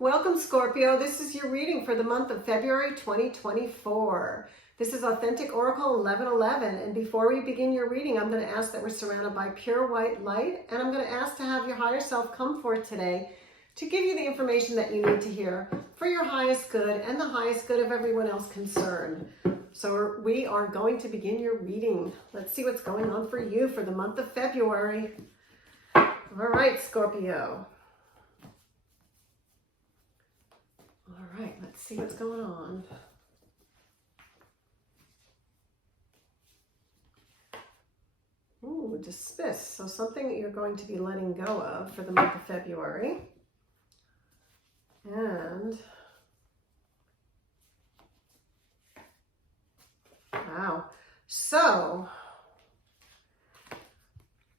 Welcome, Scorpio. This is your reading for the month of February 2024. This is Authentic Oracle 1111. And before we begin your reading, I'm going to ask that we're surrounded by pure white light. And I'm going to ask to have your higher self come forth today to give you the information that you need to hear for your highest good and the highest good of everyone else concerned. So we are going to begin your reading. Let's see what's going on for you for the month of February. All right, Scorpio. All right, let's see what's going on. Ooh, dismiss. So something that you're going to be letting go of for the month of February. And wow. So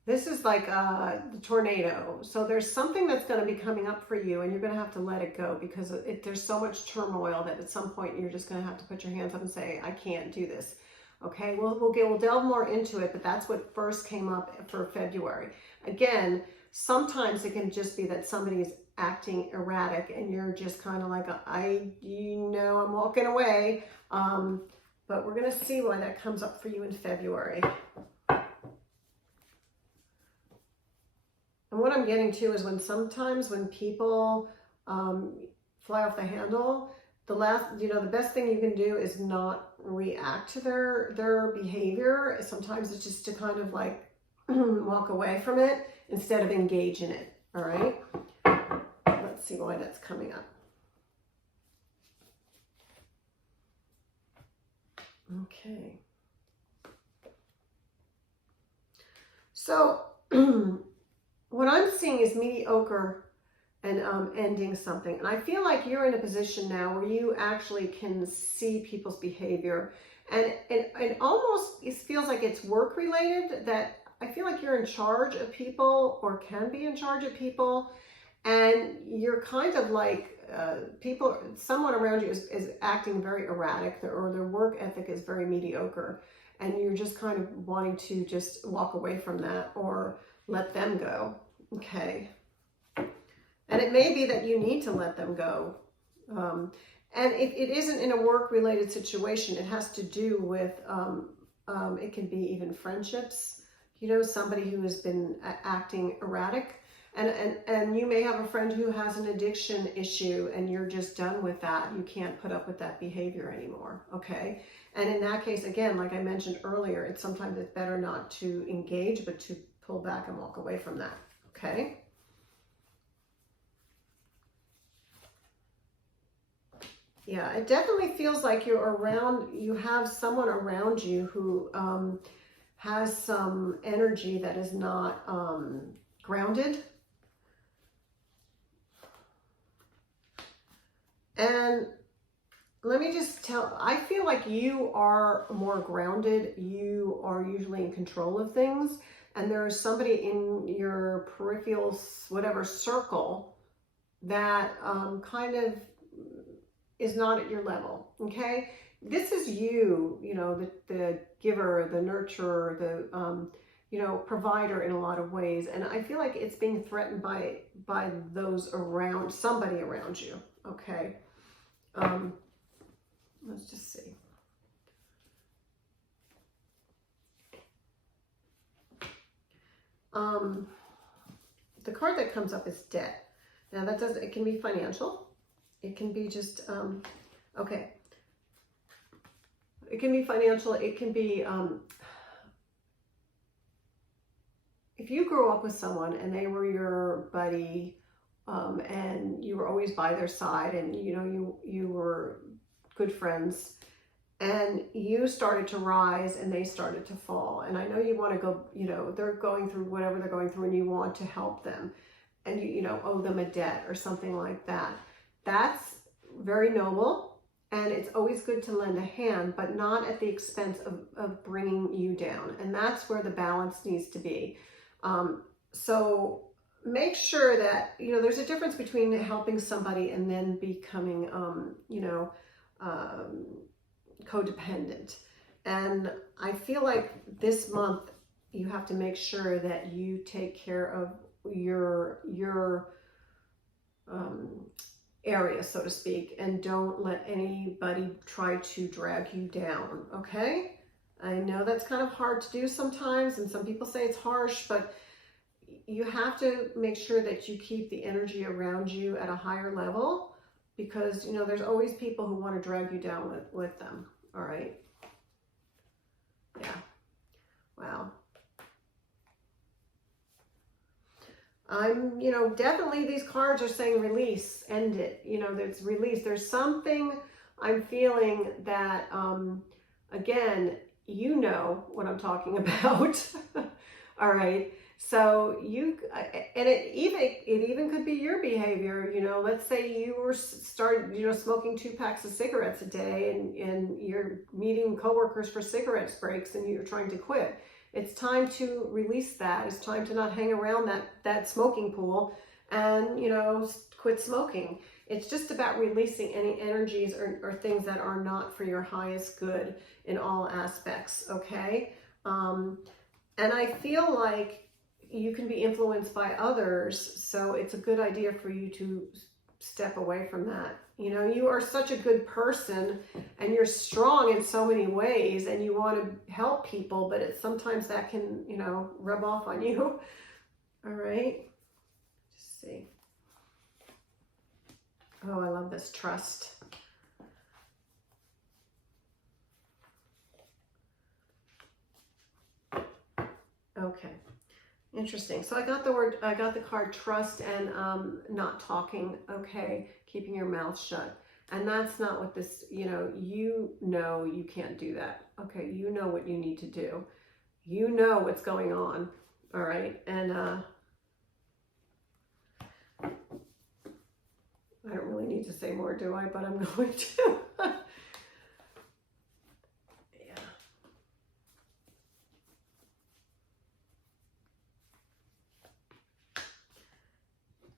this is like the tornado. So there's something that's going to be coming up for you, and you're going to have to let it go because there's so much turmoil that at some point you're just going to have to put your hands up and say, I can't do this. Okay, we'll delve more into it, but that's what first came up for February. Again, sometimes it can just be that somebody's acting erratic and you're just kind of like, I'm walking away. But we're going to see why that comes up for you in February. And what I'm getting to is sometimes when people fly off the handle, the best thing you can do is not react to their behavior. Sometimes it's just to kind of like walk away from it instead of engage in it. All right. Let's see why that's coming up. Okay. So what I'm seeing is mediocre and ending something. And I feel like you're in a position now where you actually can see people's behavior. And almost it feels like it's work related, that I feel like you're in charge of people or can be in charge of people. And you're kind of like someone around you is acting very erratic, or their work ethic is very mediocre. And you're just kind of wanting to just walk away from that or let them go. Okay. And it may be that you need to let them go. And it isn't in a work-related situation. It has to do with, it can be even friendships. Somebody who has been acting erratic. And you may have a friend who has an addiction issue and you're just done with that. You can't put up with that behavior anymore, okay? And in that case, again, like I mentioned earlier, sometimes it's better not to engage, but to pull back and walk away from that, okay? Yeah, it definitely feels like you have someone around you who has some energy that is not grounded. And let me just I feel like you are more grounded. You are usually in control of things. And there's somebody in your peripheral, whatever circle, that kind of is not at your level, okay? This is you, the giver, the nurturer, the, provider in a lot of ways. And I feel like it's being threatened by those around, somebody around you, okay? Let's just see. The card that comes up is debt. Now it can be financial. It can be just, okay. It can be financial. It can be, if you grew up with someone and they were your buddy, and you were always by their side, and you were good friends, and you started to rise and they started to fall. And I know you want to go, they're going through whatever they're going through and you want to help them, and you owe them a debt or something like that. That's very noble, and it's always good to lend a hand, but not at the expense of bringing you down. And that's where the balance needs to be. So make sure that, there's a difference between helping somebody and then becoming, codependent. And I feel like this month you have to make sure that you take care of your area, so to speak, and don't let anybody try to drag you down, okay? I know that's kind of hard to do sometimes, and some people say it's harsh, but you have to make sure that you keep the energy around you at a higher level, because, you know, there's always people who want to drag you down with them, all right? Yeah. Wow. You know, definitely these cards are saying release, end it. You know, there's release. There's something I'm feeling that, again, you know what I'm talking about. All right. So and it even could be your behavior. You know, let's say you were smoking 2 packs of cigarettes a day, and you're meeting coworkers for cigarette breaks, and you're trying to quit. It's time to release that. It's time to not hang around that smoking pool and, you know, quit smoking. It's just about releasing any energies or things that are not for your highest good in all aspects, okay? And I feel like you can be influenced by others, so it's a good idea for you to step away from that. You know, you are such a good person and you're strong in so many ways, and you want to help people, but sometimes that can, you know, rub off on you. All right. Just see. Oh, I love this trust. Okay. Interesting. So I got the card trust and not talking, okay, keeping your mouth shut. And that's not what this, you know you can't do that. Okay, you know what you need to do. You know what's going on. All right. And I don't really need to say more, do I? But I'm going to.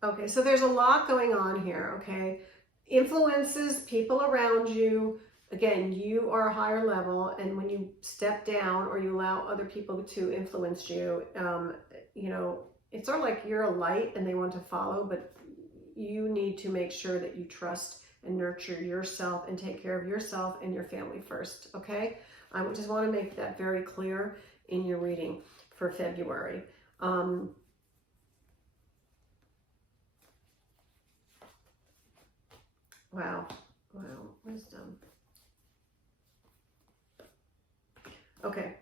Okay, so there's a lot going on here, okay? Influences, people around you. Again, you are a higher level, and when you step down or you allow other people to influence you, you know, it's sort of like you're a light and they want to follow, but you need to make sure that you trust and nurture yourself and take care of yourself and your family first, okay? I just want to make that very clear in your reading for February. Wow, wisdom. Okay,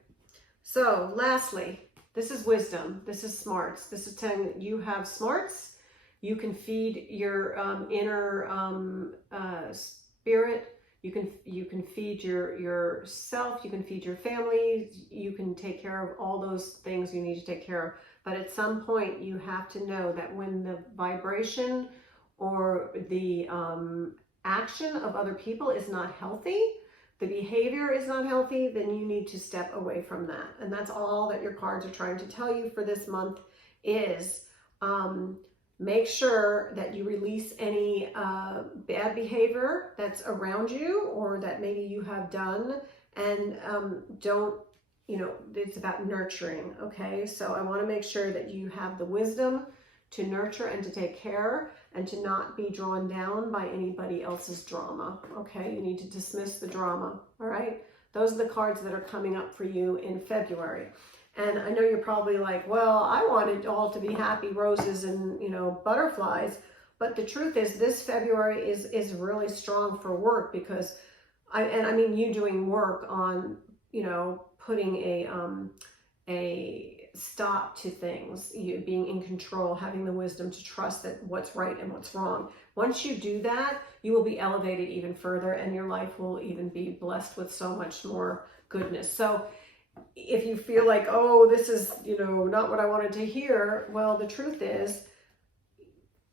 so lastly, this is wisdom. This is smarts. This is telling that you have smarts. You can feed your inner spirit. You can feed yourself. You can feed your family. You can take care of all those things you need to take care of. But at some point, you have to know that when the vibration or the action of other people is not healthy, the behavior is not healthy, then you need to step away from that. And that's all that your cards are trying to tell you for this month is make sure that you release any bad behavior that's around you or that maybe you have done, and don't, you know, it's about nurturing, okay? So I want to make sure that you have the wisdom to nurture and to take care and to not be drawn down by anybody else's drama, okay? You need to dismiss the drama, all right? Those are the cards that are coming up for you in February. And I know you're probably like, well, I want it all to be happy roses and, you know, butterflies. But the truth is this February is really strong for work, because I mean you doing work on, you know, putting a stop to things, you being in control, having the wisdom to trust that what's right and what's wrong. Once you do that, you will be elevated even further, and your life will even be blessed with so much more goodness. So if you feel like, oh, this is, you know, not what I wanted to hear, well, the truth is,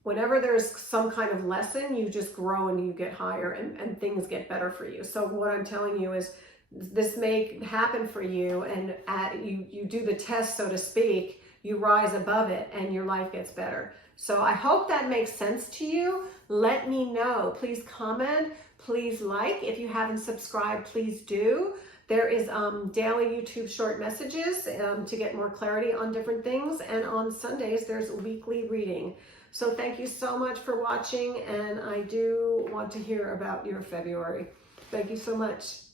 whenever there's some kind of lesson, you just grow and you get higher, and things get better for you. So what I'm telling you is, this may happen for you, and you do the test, so to speak, you rise above it and your life gets better. So I hope that makes sense to you. Let me know. Please comment, please like. If you haven't subscribed, please do. There is daily YouTube short messages to get more clarity on different things, and on Sundays there's weekly reading. So thank you so much for watching, and I do want to hear about your February. Thank you so much.